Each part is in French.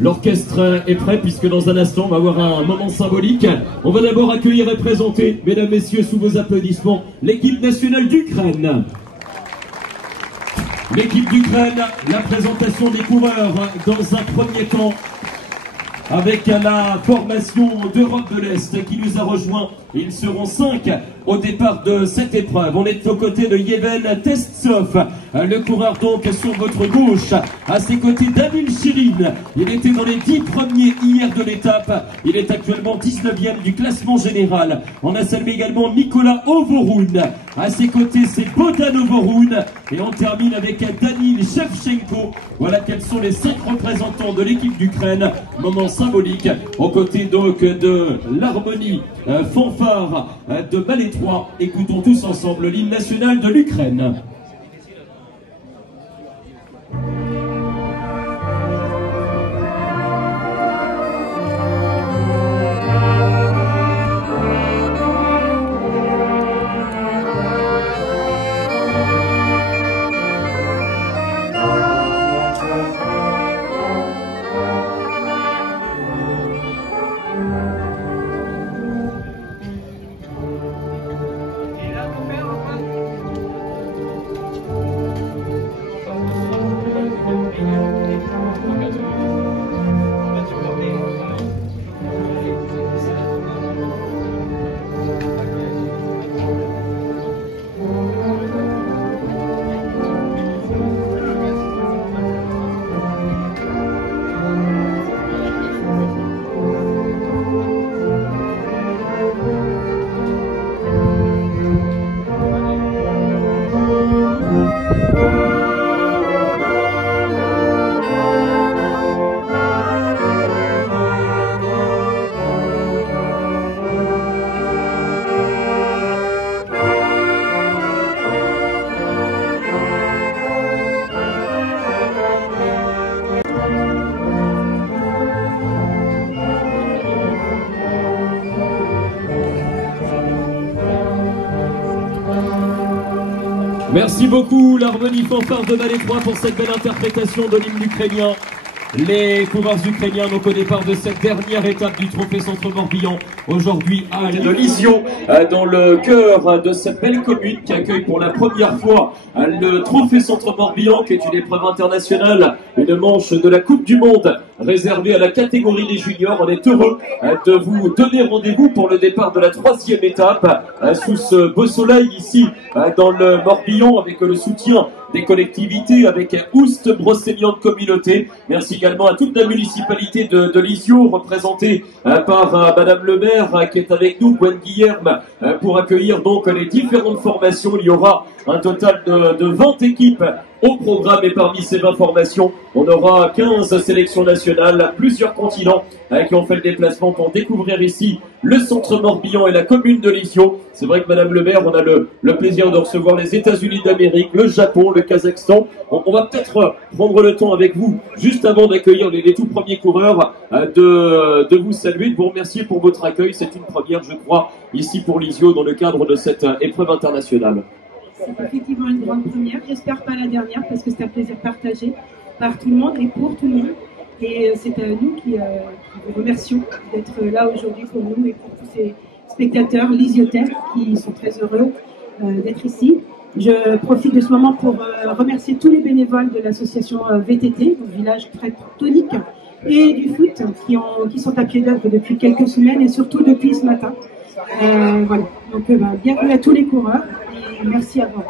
L'orchestre est prêt puisque dans un instant on va avoir un moment symbolique. On va d'abord accueillir et présenter, mesdames, messieurs, sous vos applaudissements, l'équipe nationale d'Ukraine. L'équipe d'Ukraine, la présentation des coureurs dans un premier temps avec la formation d'Europe de l'Est qui nous a rejoint. Ils seront 5 au départ de cette épreuve. On est aux côtés de Yevhen Testsov, le coureur donc sur votre gauche. À ses côtés, Danil Shirin. Il était dans les 10 premiers hier de l'étape. Il est actuellement 19e du classement général. On a salué également Nicolas Ovorun. À ses côtés, c'est Bohdan Ovorun. Et on termine avec Danil Shevchenko. Voilà quels sont les 5 représentants de l'équipe d'Ukraine. Moment symbolique aux côtés donc de l'harmonie fanfare de Ballet 3. Écoutons tous ensemble l'hymne national de l'Ukraine. Merci beaucoup l'harmonie fanfare de Ballet 3 pour cette belle interprétation de l'hymne ukrainien. Les coureurs ukrainiens donc au départ de cette dernière étape du Trophée Centre-Morbihan, aujourd'hui à Lisieux, dans le cœur de cette belle commune qui accueille pour la première fois le Trophée Centre-Morbihan, qui est une épreuve internationale, une manche de la Coupe du Monde réservée à la catégorie des juniors. On est heureux de vous donner rendez-vous pour le départ de la 3e étape sous ce beau soleil ici dans le Morbihan, avec le soutien des collectivités, avec Oust Brocéliande Communauté. Merci également à toute la municipalité de Lisieux, représentée par Madame le maire qui est avec nous, Gwen Guillerme, pour accueillir donc les différentes formations. Il y aura un total de 20 équipes au programme, et parmi ces 20 formations, on aura 15 sélections nationales, plusieurs continents qui ont fait le déplacement pour découvrir ici le centre Morbihan et la commune de Lisieux. C'est vrai que Madame le maire, on a le plaisir de recevoir les États-Unis d'Amérique, le Japon, le Kazakhstan. On va peut-être prendre le temps avec vous, juste avant d'accueillir les tout premiers coureurs, de vous saluer, de vous remercier pour votre accueil. C'est une première, je crois, ici pour Lisieux dans le cadre de cette épreuve internationale. C'est effectivement une grande première, j'espère pas la dernière, parce que c'est un plaisir partagé par tout le monde et pour tout le monde. Et c'est à nous qui vous remercions d'être là aujourd'hui pour nous et pour tous ces spectateurs lisiotais qui sont très heureux d'être ici. Je profite de ce moment pour remercier tous les bénévoles de l'association VTT, donc Village Tectonique, et du foot qui sont à pied d'œuvre depuis quelques semaines et surtout depuis ce matin. Voilà. Donc bienvenue à tous les coureurs et merci à vous.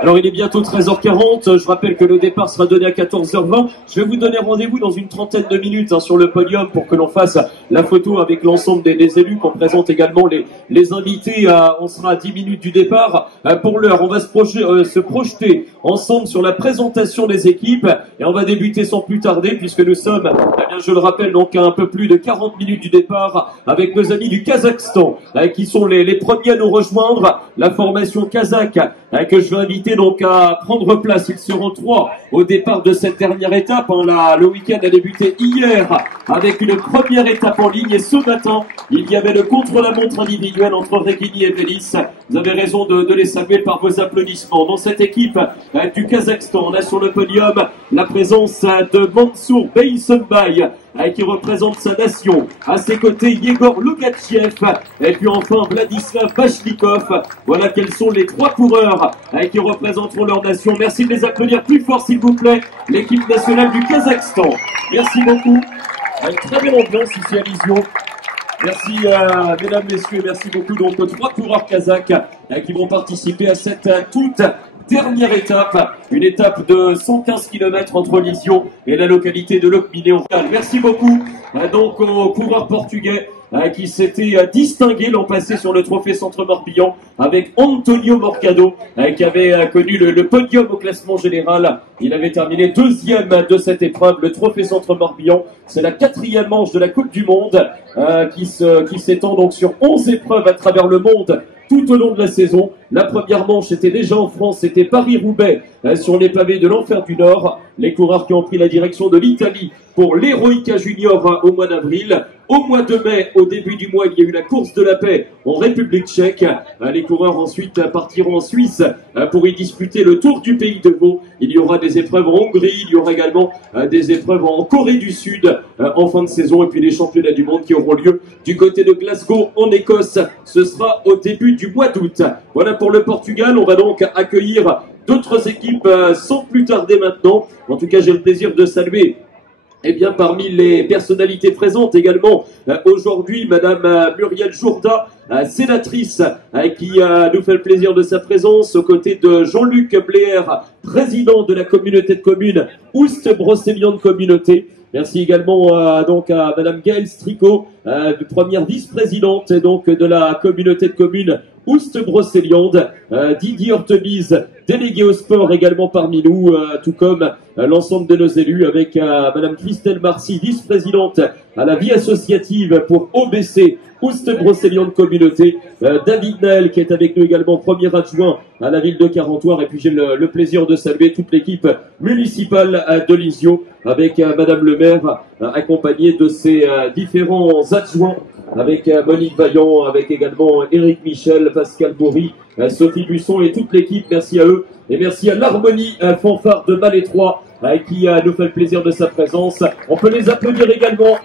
Alors il est bientôt 13h40, je rappelle que le départ sera donné à 14h20. Je vais vous donner rendez-vous dans une trentaine de minutes sur le podium pour que l'on fasse la photo avec l'ensemble des élus, qu'on présente également les invités. On sera à 10 minutes du départ. Pour l'heure, on va se projeter ensemble sur la présentation des équipes et on va débuter sans plus tarder puisque nous sommes, eh bien, je le rappelle, donc à un peu plus de 40 minutes du départ avec nos amis du Kazakhstan qui sont les premiers à nous rejoindre, la formation kazakh que je vais inviter donc à prendre place. Ils seront 3 au départ de cette dernière étape. Le week-end a débuté hier avec une première étape en ligne et ce matin, il y avait le contre-la-montre individuel entre Regini et Vélis. Vous avez raison de les saluer par vos applaudissements. Dans cette équipe du Kazakhstan, on a sur le podium la présence de Mansour Beysenbay, qui représente sa nation. À ses côtés, Yegor Logatchev. Et puis enfin, Vladislav Bashnikov. Voilà quels sont les 3 coureurs qui représenteront leur nation. Merci de les applaudir plus fort, s'il vous plaît. L'équipe nationale du Kazakhstan. Merci beaucoup. Une très belle ambiance ici à Lisieux. Merci mesdames, messieurs, merci beaucoup donc aux 3 coureurs kazakhs qui vont participer à cette toute dernière étape, une étape de 115 km entre Lisieux et la localité de Locminé. Merci beaucoup donc aux coureurs portugais qui s'était distingué l'an passé sur le trophée Centre-Morbihan avec Antonio Morgado qui avait connu le podium au classement général. Il avait terminé 2e de cette épreuve, le trophée Centre-Morbihan. C'est la 4e manche de la Coupe du Monde qui s'étend donc sur 11 épreuves à travers le monde tout au long de la saison. La première manche était déjà en France, c'était Paris-Roubaix sur les pavés de l'Enfer du Nord. Les coureurs qui ont pris la direction de l'Italie pour l'Heroica Junior au mois d'avril. Au mois de mai, au début du mois, il y a eu la course de la paix en République tchèque. Les coureurs ensuite partiront en Suisse pour y disputer le Tour du Pays de Vaud. Il y aura des épreuves en Hongrie, il y aura également des épreuves en Corée du Sud en fin de saison. Et puis les championnats du monde qui auront lieu du côté de Glasgow en Écosse. Ce sera au début du mois d'août. Voilà pour le Portugal. On va donc accueillir d'autres équipes sans plus tarder maintenant. En tout cas, j'ai le plaisir de saluer parmi les personnalités présentes également aujourd'hui, Madame Muriel Jourda, sénatrice, qui nous fait le plaisir de sa présence aux côtés de Jean-Luc Bléer, président de la communauté de communes Oust-Brocéliande Communauté. Merci également donc à Madame Gaëlle Stricot, première vice-présidente donc de la communauté de communes Oust-Brocéliande, Didier Hortebise, délégué au sport également parmi nous, tout comme l'ensemble de nos élus, avec Madame Christelle Marcy, vice-présidente à la vie associative pour OBC, Oust-Brocéliande Communauté, David Naël qui est avec nous également, premier adjoint à la ville de Carentoire, et puis j'ai le plaisir de saluer toute l'équipe municipale de Lisieux, avec Madame le maire, accompagnée de ses différents adjoints, avec Monique Vaillant, avec également Éric Michel, Pascal Bourri, Sophie Busson et toute l'équipe. Merci à eux et merci à l'harmonie fanfare de Malétroit qui nous fait le plaisir de sa présence. On peut les applaudir également.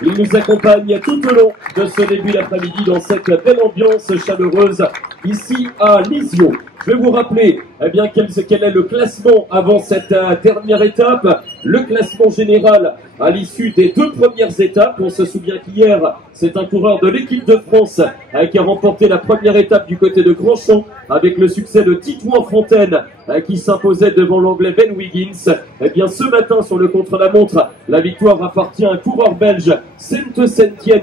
Ils nous accompagnent tout au long de ce début d'après-midi dans cette belle ambiance chaleureuse ici à Lisieux. Je vais vous rappeler quel est le classement avant cette dernière étape. Le classement général à l'issue des 2 premières étapes. On se souvient qu'hier, c'est un coureur de l'équipe de France qui a remporté la première étape du côté de Grandchamp avec le succès de Titouan-Fontaine qui s'imposait devant l'anglais Ben Wiggins. Ce matin sur le contre-la-montre, la victoire appartient à un coureur belge, Sente Sentiens,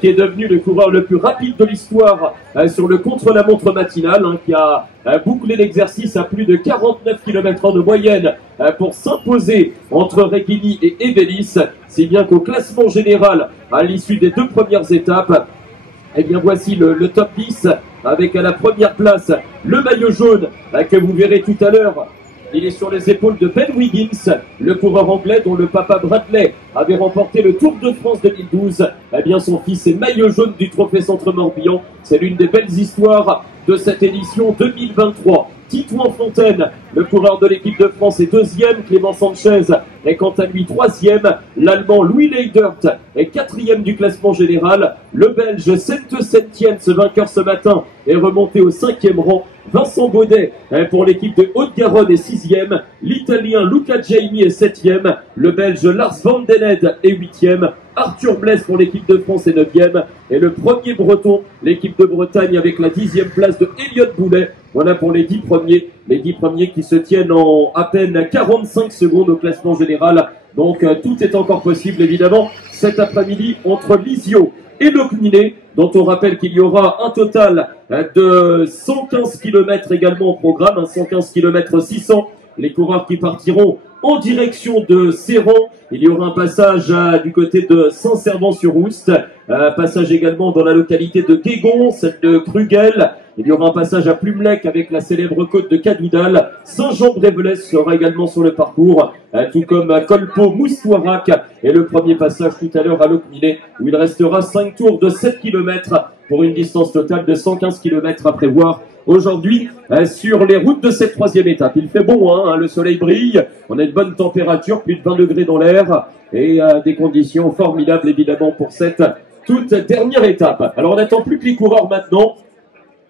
qui est devenu le coureur le plus rapide de l'histoire sur le contre-la-montre matinal, qui a bouclé l'exercice à plus de 49 km/h de moyenne pour s'imposer entre Reghini et Evelis, si bien qu'au classement général, à l'issue des 2 premières étapes, voici le top 10 avec à la première place le maillot jaune que vous verrez tout à l'heure. Il est sur les épaules de Ben Wiggins, le coureur anglais dont le papa Bradley avait remporté le Tour de France 2012. Son fils est maillot jaune du trophée Centre-Morbihan. C'est l'une des belles histoires de cette édition 2023. Titouan-Fontaine, le coureur de l'équipe de France, est 2e. Clément Sanchez est quant à lui 3e. L'Allemand Louis Leydert est 4e du classement général. Le Belge Sente Sentiens, vainqueur ce matin, est remonté au 5e rang. Vincent Baudet pour l'équipe de Haute-Garonne est 6e. L'Italien Luca Jaimi est 7e. Le Belge Lars Van Den Ed est 8e. Arthur Blaise pour l'équipe de France est 9e. Et le premier breton, l'équipe de Bretagne, avec la 10e place de Elliott Boulet. Voilà pour les 10 premiers. Les 10 premiers qui se tiennent en à peine 45 secondes au classement général. Donc tout est encore possible évidemment cet après-midi entre Lisieux et Locminé, dont on rappelle qu'il y aura un total de 115 km également au programme, 115 km 600. Les coureurs qui partiront en direction de Serran. Il y aura un passage du côté de Saint-Servant-sur-Oust, passage également dans la localité de Guégon, celle de Krugel. Il y aura un passage à Plumelec avec la célèbre côte de Cadoudal. Saint-Jean-Brévelès sera également sur le parcours. tout comme Colpo Moustouarak. Et le premier passage tout à l'heure à Locminé, où il restera 5 tours de 7 km pour une distance totale de 115 km à prévoir aujourd'hui sur les routes de cette troisième étape. Il fait bon, hein, le soleil brille, on a une bonne température, plus de 20 degrés dans l'air et des conditions formidables évidemment pour cette toute dernière étape. Alors on n'attend plus que les coureurs maintenant.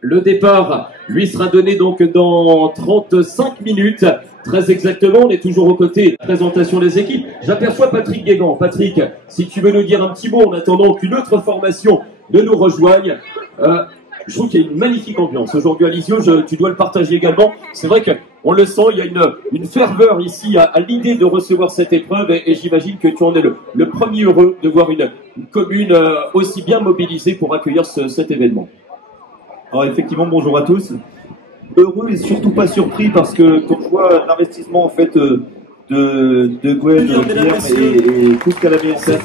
Le départ, lui, sera donné donc dans 35 minutes. Très exactement, on est toujours aux côtés de la présentation des équipes. J'aperçois Patrick Guégan. Patrick, si tu veux nous dire un petit mot en attendant qu'une autre formation ne nous rejoigne. Je trouve qu'il y a une magnifique ambiance aujourd'hui à Lisieux, tu dois le partager également. C'est vrai qu'on le sent, il y a une ferveur ici à l'idée de recevoir cette épreuve et j'imagine que tu en es le premier heureux de voir une commune aussi bien mobilisée pour accueillir cet événement. Alors effectivement, bonjour à tous. Heureux et surtout pas surpris parce que quand je vois l'investissement en fait de Gwen, et tout ce qu'elle avait en tête,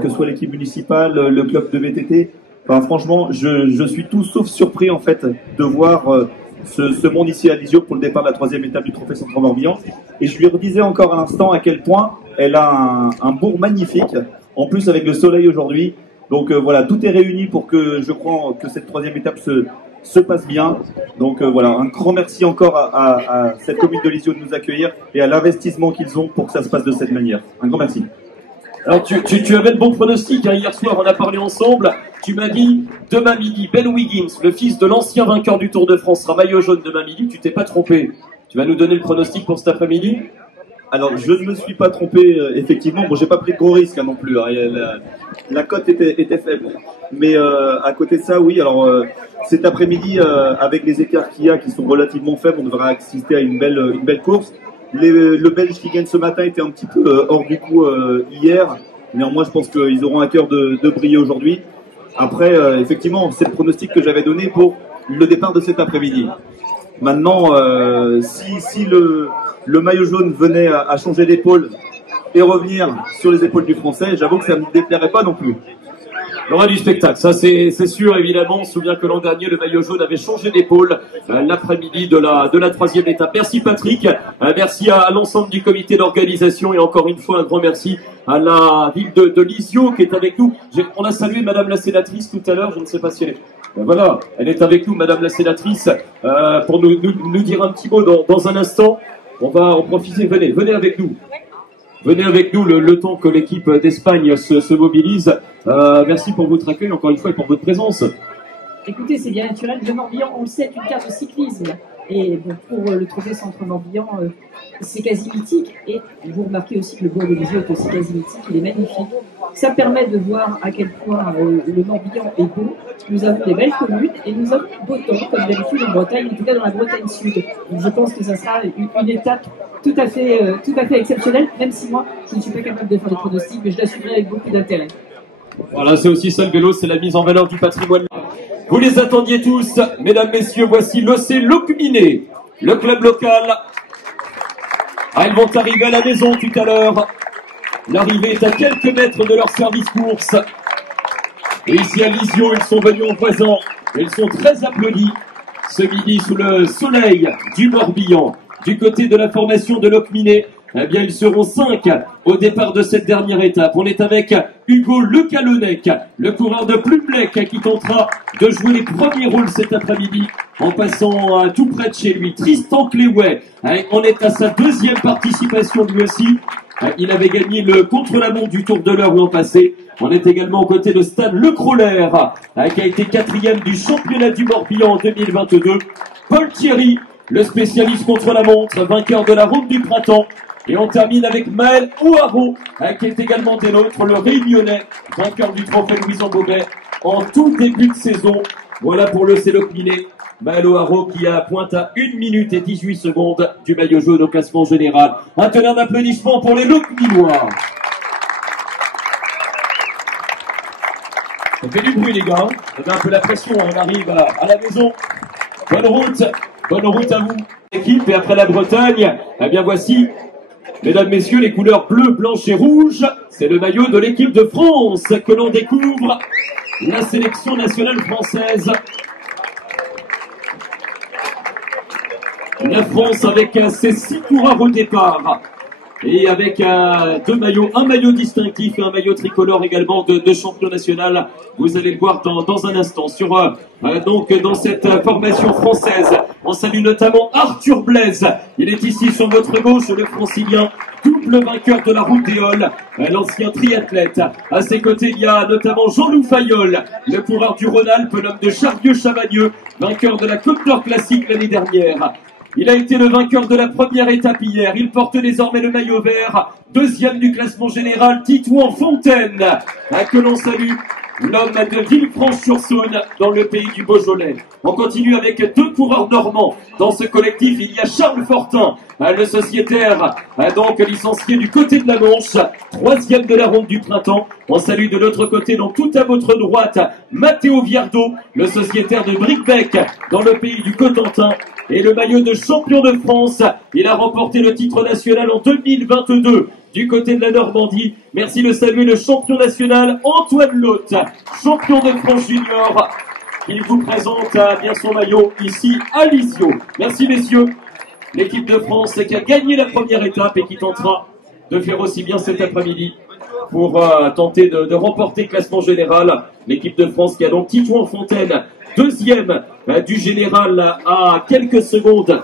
que ce soit l'équipe municipale, le club de VTT, enfin franchement, je suis tout sauf surpris en fait de voir ce monde ici à Lisieux pour le départ de la troisième étape du Trophée Centre-Morbihan. Et je lui redisais encore à l'instant à quel point elle a un bourg magnifique, en plus avec le soleil aujourd'hui. Donc voilà, tout est réuni pour que je crois que cette troisième étape se passe bien. Donc voilà, un grand merci encore à cette commune de Lisieux de nous accueillir et à l'investissement qu'ils ont pour que ça se passe de cette manière. Un grand merci. Alors tu avais de bons pronostics, hein, hier soir on a parlé ensemble, tu m'as dit demain midi, Ben Wiggins, le fils de l'ancien vainqueur du Tour de France, sera maillot jaune demain midi, tu t'es pas trompé. Tu vas nous donner le pronostic pour cet après-midi? Alors, je ne me suis pas trompé, effectivement. Bon, j'ai pas pris de gros risques hein, non plus. Hein. La cote était faible. Mais à côté de ça, oui. Alors, cet après-midi, avec les écarts qu'il y a, qui sont relativement faibles, on devra assister à une belle course. Le Belge qui gagne ce matin était un petit peu hors du coup hier. Néanmoins, je pense qu'ils auront à cœur de briller aujourd'hui. Après, effectivement, c'est le pronostic que j'avais donné pour le départ de cet après-midi. Maintenant, si le maillot jaune venait à changer d'épaule et revenir sur les épaules du Français, j'avoue que ça ne me déplairait pas non plus. Il y aura du spectacle, ça c'est sûr évidemment. On se souvient que l'an dernier, le maillot jaune avait changé d'épaule l'après-midi de la troisième étape. Merci Patrick, merci à l'ensemble du comité d'organisation et encore une fois un grand merci à la ville de Lisieux qui est avec nous. On a salué Madame la sénatrice tout à l'heure, je ne sais pas si elle est... Ben voilà, elle est avec nous, Madame la sénatrice, pour nous dire un petit mot dans un instant. On va en profiter, venez avec nous. Venez avec nous le temps que l'équipe d'Espagne se mobilise. Merci pour votre accueil, encore une fois, et pour votre présence. Écoutez, c'est bien naturel. Le Morbihan, on le sait, est une carte de cyclisme. Et bon, pour le Trophée Centre-Morbihan, c'est quasi mythique. Et vous remarquez aussi que le bois de Lisieux est aussi quasi mythique. Il est magnifique. Ça permet de voir à quel point le Morbihan est beau. Nous avons des belles communes et nous avons beau temps, comme d'habitude en Bretagne, en tout cas dans la Bretagne Sud. Donc je pense que ça sera une étape tout à fait exceptionnelle, même si moi, je ne suis pas capable de faire des pronostics, mais je l'assumerai avec beaucoup d'intérêt. Voilà, c'est aussi ça le vélo, c'est la mise en valeur du patrimoine. Vous les attendiez tous, mesdames, messieurs, voici l'OC Locminé, le club local. Ils vont arriver à la maison tout à l'heure. L'arrivée est à quelques mètres de leur service course. Et ici à Lisieux, ils sont venus en voisin. Ils sont très applaudis ce midi sous le soleil du Morbihan. Du côté de la formation de Locminé, eh bien, ils seront 5 au départ de cette dernière étape. On est avec Hugo Lecalonnec, le coureur de Plumelec, qui tentera de jouer les premiers rôles cet après-midi en passant tout près de chez lui. Tristan Cléouet, on est à sa deuxième participation lui aussi. Il avait gagné le contre-la-montre du Tour de l'Eure l'an passé. On est également aux côtés de Stan Lecroller, qui a été 4e du championnat du Morbihan en 2022. Paul Thierry, le spécialiste contre-la-montre, vainqueur de la Route du Printemps. Et on termine avec Maël O'Haraud, qui est également des nôtres, le Réunionnais, vainqueur du trophée Louison Bobet en tout début de saison. Voilà pour le Locminé. Maël O'Haraud qui pointe à 1 minute et 18 secondes du maillot jaune au classement général. Un tonnerre d'applaudissements pour les Locminois. Ça fait du bruit les gars, on a un peu la pression, on arrive à la maison. Bonne route à vous, équipe. Et après la Bretagne, eh bien voici, mesdames, messieurs, les couleurs bleu, blanche et rouge. C'est le maillot de l'équipe de France que l'on découvre. La sélection nationale française. La France avec ses 6 coureurs au départ. Et avec deux maillots, un maillot distinctif et un maillot tricolore également de champion national. Vous allez le voir dans un instant. Donc dans cette formation française, on salue notamment Arthur Blaise. Il est ici sur votre gauche, le francilien, double vainqueur de la Route des Halles, l'ancien triathlète. À ses côtés, il y a notamment Jean-Loup Fayolle, le coureur du Rhône-Alpes, l'homme de Charlieu-Chavagneux, vainqueur de la Côte d'Or classique l'année dernière. Il a été le vainqueur de la première étape hier. Il porte désormais le maillot vert. Deuxième du classement général, Titouan Fontaine, que l'on salue. L'homme de Villefranche-sur-Saône, dans le pays du Beaujolais. On continue avec 2 coureurs normands. Dans ce collectif, il y a Charles Fortin, le sociétaire, donc licencié du côté de la Manche, 3e de la ronde du printemps. On salue de l'autre côté, donc tout à votre droite, Matteo Viardot, le sociétaire de Bricbec, dans le pays du Cotentin. Et le maillot de champion de France, il a remporté le titre national en 2022 du côté de la Normandie. Merci de saluer le champion national Antoine Lotte, champion de France junior. Il vous présente bien son maillot ici à Lisieux. Merci messieurs. L'équipe de France qui a gagné la première étape et qui tentera de faire aussi bien cet après-midi pour tenter de remporter le classement général. L'équipe de France qui a donc Titouan Fontaine, 2e du général à quelques secondes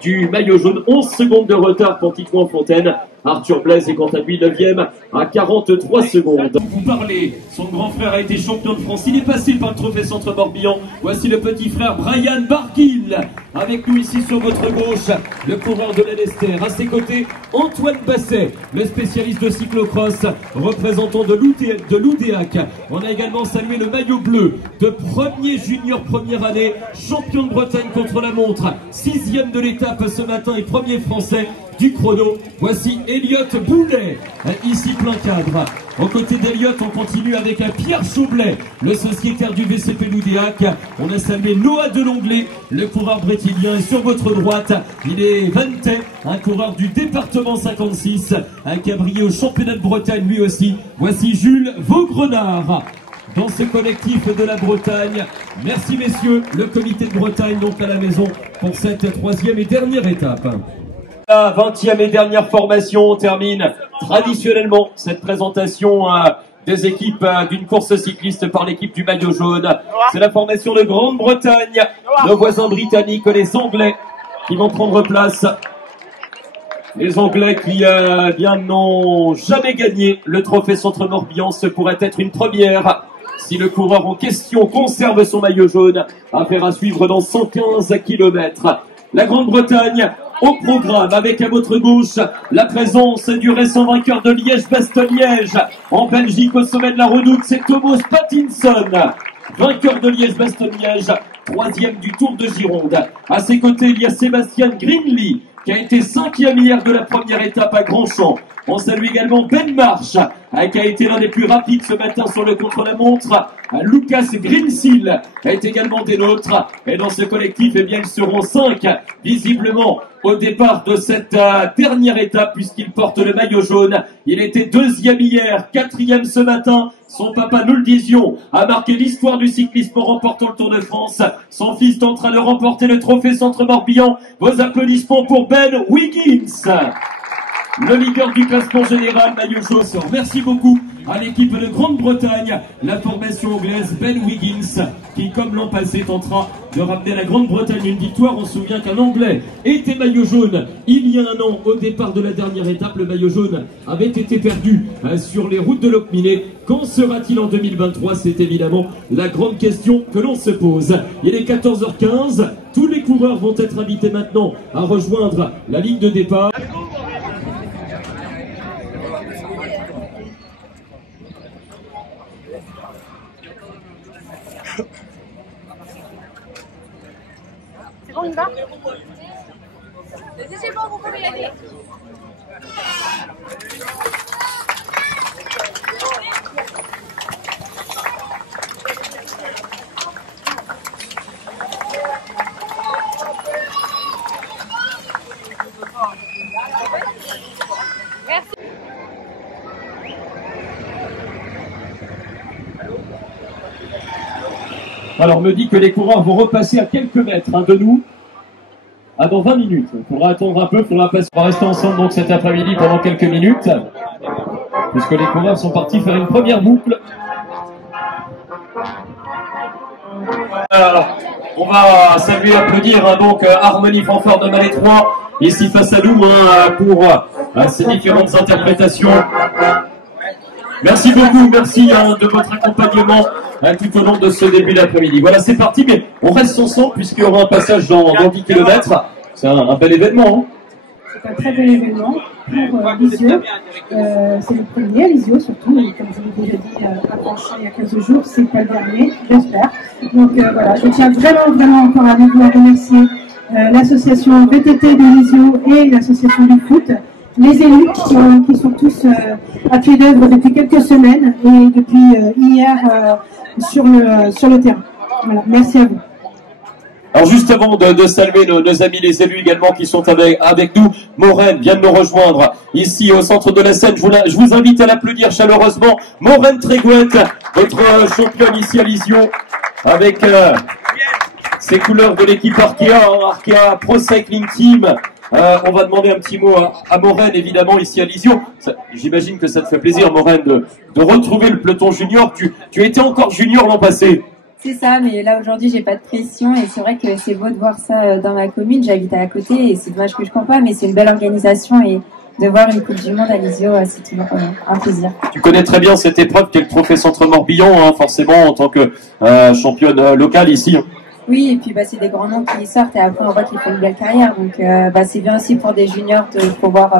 du maillot jaune, 11 secondes de retard pour Titouan Fontaine. Arthur Blaise est quant à lui 9e à 43 secondes. Vous parlez, son grand frère a été champion de France, il est passé par le trophée Centre Morbihan. Voici le petit frère Brian Barguil, avec nous ici sur votre gauche, le coureur de l'Alester. À ses côtés, Antoine Basset, le spécialiste de cyclocross, représentant de l'Oudéac. On a également salué le maillot bleu de premier junior première année, champion de Bretagne contre la montre, 6e de l'étape ce matin et premier français du chrono. Voici Elliot Boulet, ici plein cadre. Aux côtés d'Elliot, on continue avec Pierre Chaublet, le sociétaire du VCP Loudéac. On a salué Noah Delonglet, le coureur brétilien. Et sur votre droite, il est Vantet, un coureur du département 56, qui a brillé au championnat de Bretagne lui aussi. Voici Jules Vaugrenard dans ce collectif de la Bretagne. Merci messieurs, le comité de Bretagne donc à la maison pour cette 3e et dernière étape. La 20e et dernière formation, on termine traditionnellement cette présentation des équipes d'une course cycliste par l'équipe du maillot jaune. C'est la formation de Grande-Bretagne, nos voisins britanniques, les Anglais qui vont prendre place. Les Anglais qui bien n'ont jamais gagné le trophée Centre Morbihan. Ce pourrait être une première si le coureur en question conserve son maillot jaune. Affaire à suivre dans 115 km. La Grande-Bretagne au programme avec à votre gauche la présence du récent vainqueur de Liège-Bastogne-Liège. En Belgique au sommet de la redoute, c'est Thomas Pattinson, vainqueur de Liège-Bastogne-Liège, 3e du Tour de Gironde. À ses côtés, il y a Sébastien Greenlee qui a été 5e hier de la première étape à Grandchamp. On salue également Ben Marsh, qui a été l'un des plus rapides ce matin sur le contre-la-montre. Lucas Greensill est également des nôtres. Et dans ce collectif, eh bien, ils seront 5, visiblement, au départ de cette dernière étape, puisqu'il porte le maillot jaune. Il était 2e hier, 4e ce matin. Son papa, nous le disions, a marqué l'histoire du cyclisme en remportant le Tour de France. Son fils est en train de remporter le trophée Centre Morbihan. Vos applaudissements pour Ben Wiggins, le leader du classement général, maillot jaune. Merci beaucoup à l'équipe de Grande-Bretagne, la formation anglaise, Ben Wiggins, qui, comme l'an passé, tentera de ramener à la Grande-Bretagne une victoire. On se souvient qu'un Anglais était maillot jaune il y a un an au départ de la dernière étape. Le maillot jaune avait été perdu sur les routes de Locminé. Quand sera-t-il en 2023? C'est évidemment la grande question que l'on se pose. Il est 14h15. Tous les coureurs vont être invités maintenant à rejoindre la ligne de départ. C'est bon, on y va? C'est bon, vous pouvez y aller. Merci. Alors, on me dit que les coureurs vont repasser à quelques mètres de nous. dans 20 minutes. Il faudra attendre un peu, il faudra passer. On va rester ensemble donc cet après-midi pendant quelques minutes, puisque les coureurs sont partis faire une première boucle. Alors, on va saluer et applaudir donc Harmonie Fanfare de Malais 3 ici face à nous pour ces différentes interprétations. Merci beaucoup, merci de votre accompagnement tout au long de ce début d'après-midi. Voilà, c'est parti, mais on reste ensemble puisqu'il y aura un passage dans 10 km. C'est un bel événement. Hein. C'est un très bel événement pour l'Isio. C'est le premier à l'Isio surtout, et comme je l'ai déjà dit à Franchon il y a 15 jours, c'est pas le dernier, j'espère. Donc voilà, je tiens vraiment encore à vous remercier l'association VTT de l'Isio et l'association du foot, les élus qui sont tous à pied d'œuvre depuis quelques semaines et depuis hier sur le terrain. Voilà, merci à vous. Alors juste avant de saluer nos amis les élus également qui sont avec nous, Maureen vient de nous rejoindre ici au centre de la scène. Je vous invite à l'applaudir chaleureusement. Maureen Trégouette, votre championne ici à Lisio, avec ses couleurs de l'équipe Arkea, Arkea Pro Cycling Team. On va demander un petit mot à Maureen, évidemment, ici à Lisio. J'imagine que ça te fait plaisir, Maureen, de retrouver le peloton junior. Tu étais encore junior l'an passé. C'est ça, mais là aujourd'hui j'ai pas de pression et c'est vrai que c'est beau de voir ça dans ma commune, j'habite à côté et c'est dommage que je comprends pas, mais c'est une belle organisation et de voir une Coupe du Monde à l'Isio, c'est toujours un plaisir. Tu connais très bien cette épreuve qui est le Trophée Centre Morbihan, hein, forcément en tant que championne locale ici. Oui, et puis c'est des grands noms qui sortent et après on voit qu'ils font une belle carrière, donc c'est bien aussi pour des juniors de pouvoir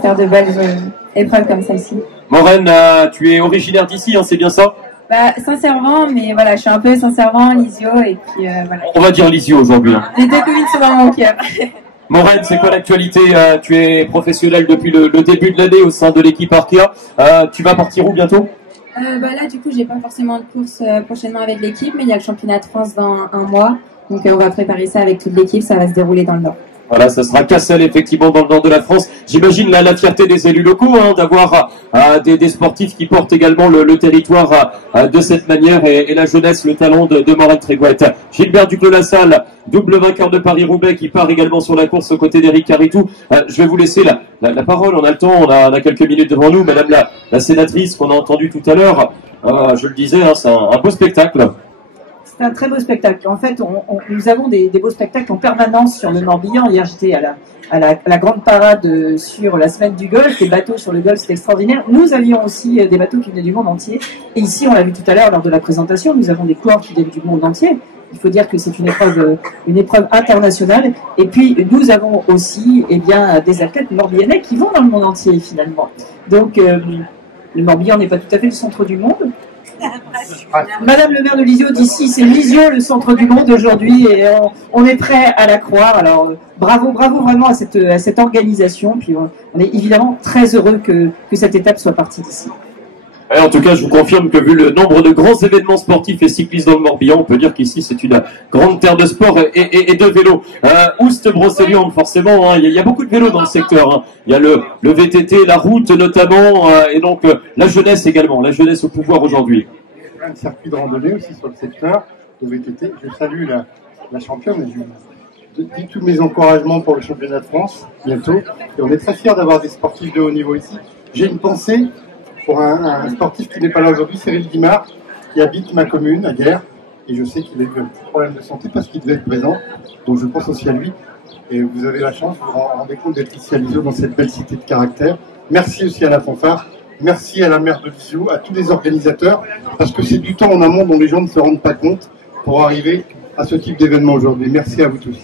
faire de belles épreuves comme celle-ci. Maureen, tu es originaire d'ici, hein, c'est bien ça? Sincèrement, mais voilà, je suis un peu sincèrement Lisio et puis voilà. On va dire Lisio aujourd'hui. Hein. Les deux communes sont dans mon cœur. Maureen, c'est quoi l'actualité? Tu es professionnelle depuis le début de l'année au sein de l'équipe Arkea. Tu vas partir où bientôt? Là, du coup, j'ai pas forcément de course prochainement avec l'équipe, mais il y a le championnat de France dans un mois. Donc, on va préparer ça avec toute l'équipe. Ça va se dérouler dans le Nord. Voilà, ça sera Cassel, effectivement, dans le nord de la France. J'imagine la fierté des élus locaux, hein, d'avoir des sportifs qui portent également le territoire de cette manière et la jeunesse, le talent de Maureen Trégouette. Gilbert Duclos-Lassalle, double vainqueur de Paris-Roubaix, qui part également sur la course aux côtés d'Éric Caritou. Je vais vous laisser la parole. On a le temps, on a quelques minutes devant nous. Madame la sénatrice qu'on a entendue tout à l'heure, je le disais, hein, c'est un beau spectacle. C'est un très beau spectacle. En fait, nous avons des beaux spectacles en permanence sur le Morbihan. Hier, j'étais à la grande parade sur la semaine du golf. Les bateaux sur le golf, c'est extraordinaire. Nous avions aussi des bateaux qui venaient du monde entier. Et ici, on l'a vu tout à l'heure lors de la présentation, nous avons des coureurs qui viennent du monde entier. Il faut dire que c'est une épreuve internationale. Et puis, nous avons aussi des athlètes morbihanais qui vont dans le monde entier, finalement. Donc, le Morbihan n'est pas tout à fait le centre du monde. Madame le maire de Lisio dit si, c'est Lisio le centre du monde aujourd'hui et on est prêt à la croire. Alors bravo vraiment à cette organisation. Puis on est évidemment très heureux que cette étape soit partie d'ici. En tout cas, je vous confirme que vu le nombre de grands événements sportifs et cyclistes dans le Morbihan, on peut dire qu'ici c'est une grande terre de sport et de vélo. Oust-Brocéliande, forcément, hein, il y a beaucoup de vélos dans le secteur. Hein. Il y a le VTT, la route notamment, et donc la jeunesse également, la jeunesse au pouvoir aujourd'hui. Il y a plein de circuits de randonnée aussi sur le secteur de VTT. Je salue la championne et je dis tous mes encouragements pour le championnat de France bientôt. Et on est très fiers d'avoir des sportifs de haut niveau ici. J'ai une pensée pour un sportif qui n'est pas là aujourd'hui, Cyril Guimard, qui habite ma commune, à Guerre, et je sais qu'il a eu un petit problème de santé parce qu'il devait être présent, donc je pense aussi à lui. Et vous avez la chance, vous vous rendez compte d'être ici à Lisio, dans cette belle cité de caractère. Merci aussi à la fanfare, merci à la maire de Lisio, à tous les organisateurs, parce que c'est du temps en amont dont les gens ne se rendent pas compte pour arriver à ce type d'événement aujourd'hui. Merci à vous tous.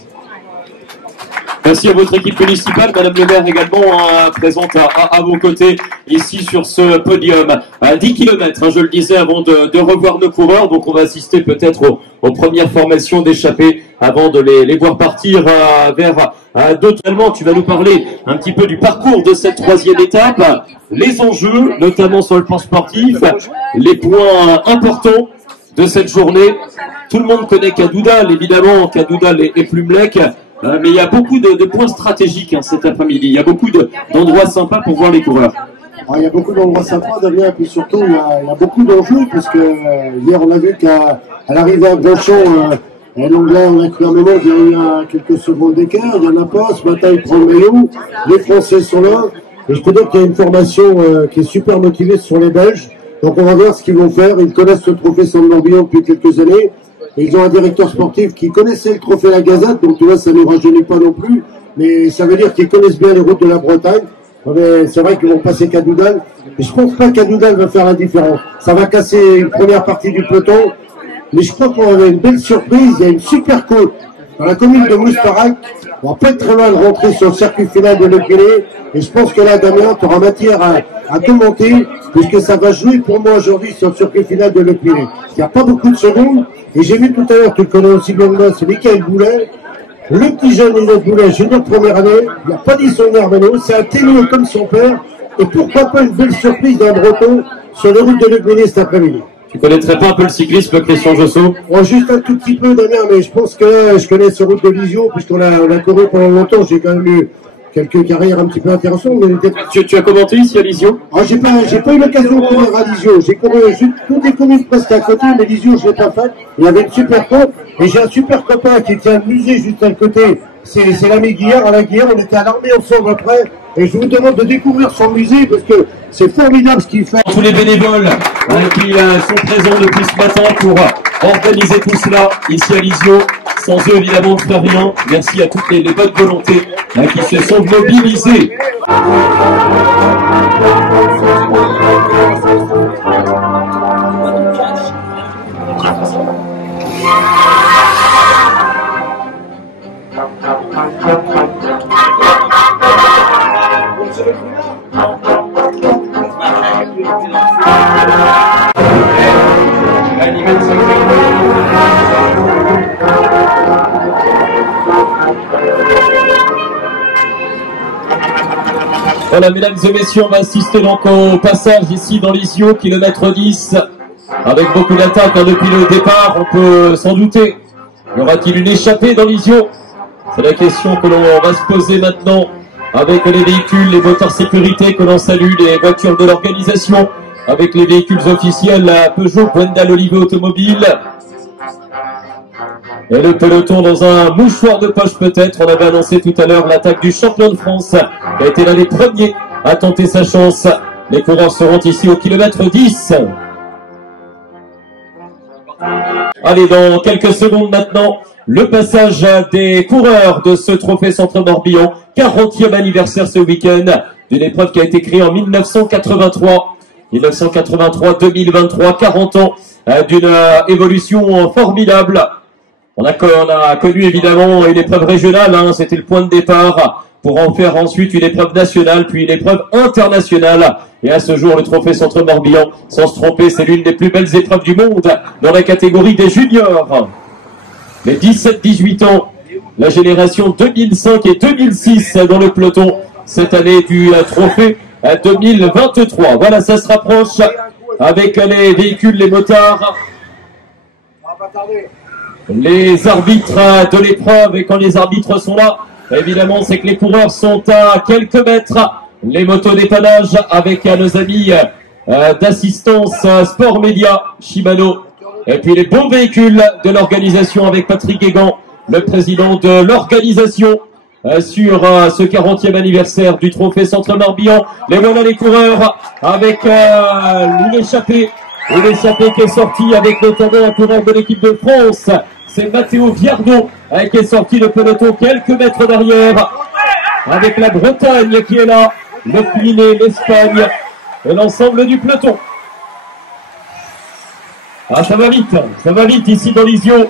Merci à votre équipe municipale, Madame le maire également présente à vos côtés ici sur ce podium. À 10 km, hein, je le disais, avant de revoir nos coureurs. Donc on va assister peut-être aux premières formations d'échappés avant de les voir partir vers d'autres. Tu vas nous parler un petit peu du parcours de cette troisième étape, les enjeux, notamment sur le plan sportif, les points importants de cette journée. Tout le monde connaît Cadoudal, évidemment, Cadoudal et Plumelec. Mais il y a beaucoup de points stratégiques hein, cet après-midi. Il y a beaucoup d'endroits sympas pour voir les coureurs. Alors, il y a beaucoup d'endroits sympas, Damien, et puis surtout, il y a beaucoup d'enjeux, parce que hier, on a vu qu'à l'arrivée à Blanchon, Et l'anglais, on a cru un moment qu'il y a eu quelques secondes d'écart. Il n'y en a pas. Ce matin, il prend le maillot. Les Français sont là. Et je peux dire qu'il y a une formation qui est super motivée sur les Belges. Donc on va voir ce qu'ils vont faire. Ils connaissent le trophée Centre-Morbihan depuis quelques années. Et ils ont un directeur sportif qui connaissait le trophée La Gazette. Donc tu vois, ça ne nous rajeunit pas non plus. Mais ça veut dire qu'ils connaissent bien les routes de la Bretagne. C'est vrai qu'ils vont passer Cadoudal. Mais je pense pas que Cadoudal va faire la différence. Ça va casser une première partie du peloton. Mais je crois qu'on a une belle surprise. Il y a une super côte dans la commune de Moustarac. On va pas être très mal rentrer sur le circuit final de Leclerc. Et je pense que là, Damien, tu auras matière à commenter, puisque ça va jouer pour moi aujourd'hui sur le circuit final de Leclerc. Il n'y a pas beaucoup de secondes. Et j'ai vu tout à l'heure, tu le connais aussi bien que moi, c'est Michael Boulet. Le petit jeune Inès Boulet, junior première année. Il n'a pas dit son Hermano. C'est un télo comme son père. Et pourquoi pas une belle surprise d'un Breton sur les routes de Leclerc cet après-midi. Tu connaîtrais pas un peu le cyclisme, Christian Josso? Oh, juste un tout petit peu, Damien, mais je pense que là, je connais ce route de Lisio, puisqu'on a couru pendant longtemps. J'ai quand même eu quelques carrières un petit peu intéressantes. Mais tu as commenté ici à Lisio? Oh, j'ai pas eu l'occasion de courir à Lisio. J'ai couru toutes les communes presque à côté, mais Lisio, je l'ai pas fait. Il y avait une super côte, et j'ai un super copain qui tient le musée juste à côté. C'est l'ami Guillard. À la Guillard, on était à l'armée ensemble après. Et je vous demande de découvrir son musée parce que c'est formidable ce qu'il fait. Tous les bénévoles qui sont présents depuis ce matin pour organiser tout cela ici à Lisio. Sans eux, évidemment, on ne ferait rien. Merci à toutes les bonnes volontés qui se sont mobilisées. Voilà, mesdames et messieurs, on va assister donc au passage ici dans Lisio, kilomètre 10, avec beaucoup d'attaques depuis le départ. On peut s'en douter. Y aura-t-il une échappée dans Lisio? C'est la question que l'on va se poser maintenant avec les véhicules, les moteurs sécurité que l'on salue, les voitures de l'organisation, avec les véhicules officiels, la Peugeot, Gwendal Olivier Automobile. Et le peloton dans un mouchoir de poche peut-être. On avait annoncé tout à l'heure l'attaque du champion de France qui a été l'un des premiers à tenter sa chance. Les coureurs seront ici au kilomètre 10. Allez, dans quelques secondes maintenant, le passage des coureurs de ce trophée Centre-Morbihan, 40e anniversaire ce week-end, d'une épreuve qui a été créée en 1983. 1983-2023, 40 ans d'une évolution formidable. On a connu évidemment une épreuve régionale, c'était le point de départ pour en faire ensuite une épreuve nationale, puis une épreuve internationale. Et à ce jour, le trophée Centre-Morbihan, sans se tromper, c'est l'une des plus belles épreuves du monde dans la catégorie des juniors. Les 17-18 ans, la génération 2005 et 2006 dans le peloton, cette année du trophée 2023. Voilà, ça se rapproche avec les véhicules, les motards. Les arbitres de l'épreuve, et quand les arbitres sont là, évidemment, c'est que les coureurs sont à quelques mètres. Les motos dépannage avec nos amis d'assistance Sport Média, Shimano. Et puis les bons véhicules de l'organisation avec Patrick Guégan, le président de l'organisation, sur ce 40e anniversaire du trophée Centre-Morbihan. Les voilà les coureurs avec une échappée qui est sortie avec notamment un coureur de l'équipe de France. C'est Matteo Viardot qui est sorti le peloton quelques mètres derrière, avec la Bretagne qui est là, le Pyrénées, l'Espagne et l'ensemble du peloton. Ah, ça va vite ici dans Lisio.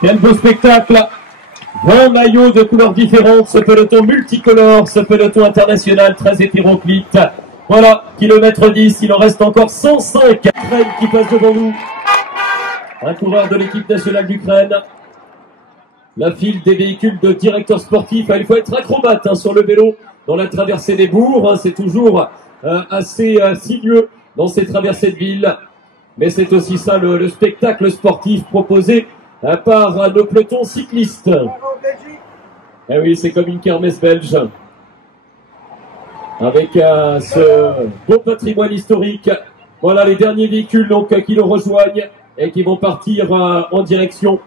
Quel beau spectacle. 20 maillots de couleurs différentes, ce peloton multicolore, ce peloton international très hétéroclite. Voilà, kilomètre 10, il en reste encore 105. Ukraine qui passe devant nous. Un coureur de l'équipe nationale d'Ukraine. La file des véhicules de directeur sportif. Il faut être acrobate sur le vélo dans la traversée des bourgs. C'est toujours assez sinueux dans ces traversées de ville. Mais c'est aussi ça le spectacle sportif proposé par nos pelotons cyclistes. Eh oui, c'est comme une kermesse belge. Avec ce beau patrimoine historique. Voilà les derniers véhicules donc qui le rejoignent et qui vont partir en direction